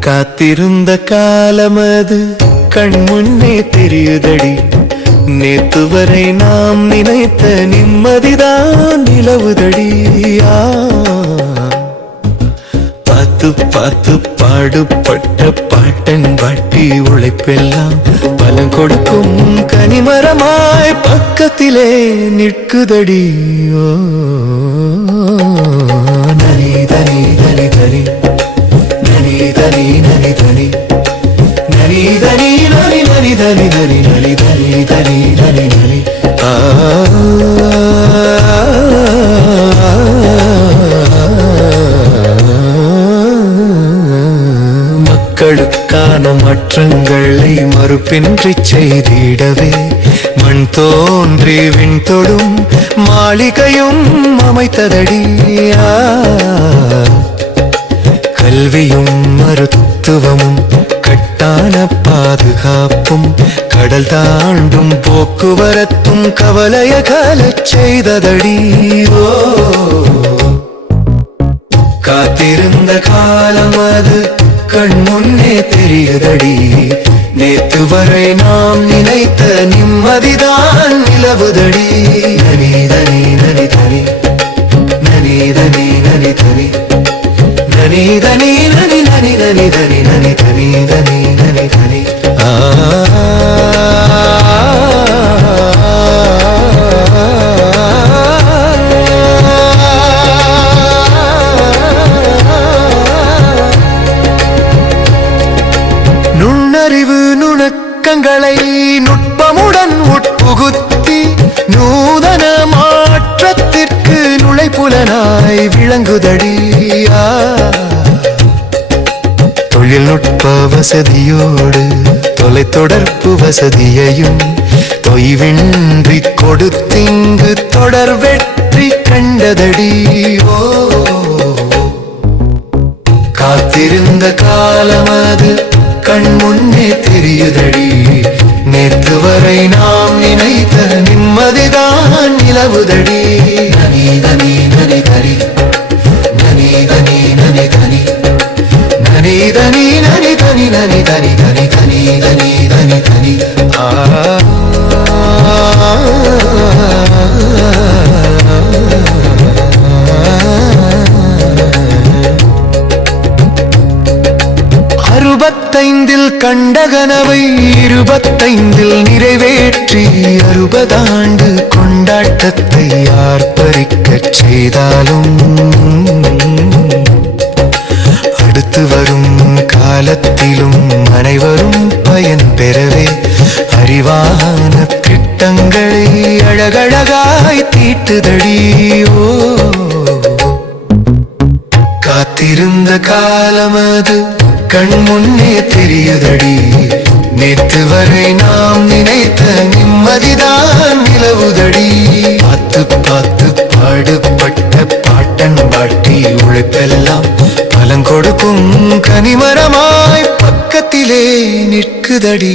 காத்திருந்த காலம் அது கண் முன்னே தெரியுதடி. நேத்து வரை நாம் நினைத்த நிம்மதிதான் நிலவுதடியா பார்த்து பார்த்து பாடுபட்ட பாட்டன் பாட்டி உழைப்பெல்லாம் பலன் கொடுக்கும் கனிமரமாய் பக்கத்திலே நிற்குதடி. ஓ நனி தனி தனி தனி. நனி தனி நனி தனி. நனி தனி நனி நனி தனி நனி நனி தனி தனி நனி நனி. ஆ மக்களுக்கான மற்றங்களை மறுப்பின்றி செய்திடவே. மண் தோன்றி விண் தொடும் மாளிகையும் அமைத்ததடியா கல்வியும் மருத்துவமும் கட்டான பாதுகாப்பும் கடல் தாண்டும் போக்குவரத்தும் கவலைய காலச் செய்ததடி. காத்திருந்த காலம் அது கண் முன்னே தெரியுதடி. நேத்து வரை நாம் நினைத்த நிம்மதிதான் நிலவுதடி. நனி தனி நனி தனி. நனி தனி நனி தனி. நனி தனி நனி நனி நனி தனி நனி தனி தனி நனி தனி. ஆ வசதியோடு தொலைத்தொடர்பு வசதியையும் தொய்வின்றி கொடுத்திங்கு தொடர் வெற்றி கண்டதடி. ஓ காத்திருந்த காலம் அது கண் முன்னே தெரியுதடி. நேற்று வரை நாம் நினைத்த நிம்மதிதான் நிலவுதடி. நனி நனி நனி தனி. நனி தனி நனி தனி. நனி தனி நனி தனி தனி தனி தனி தனி தனி தனி தனி. அறுபத்தைந்தில் கண்ட கனவை இருபத்தைந்தில் நிறைவேற்றி அறுபதாண்டு கொண்டாட்டத்தை ஆர்ப்பரிக்கச் செய்தாலும் அழகழகாய் தீட்டுதடியோ காத்திருந்த காலம் அது கண் முன்னே தெரியுதடி. நேத்து வரை நாம் நினைத்த நிம்மதிதான் நிலவுதடி. பார்த்து பார்த்து பாடுபட்ட பாட்டன் பாட்டி உழைப்பெல்லாம் பலங்கொடுக்கும் கனிமரமாய் பக்கத்திலே நிற்குதடி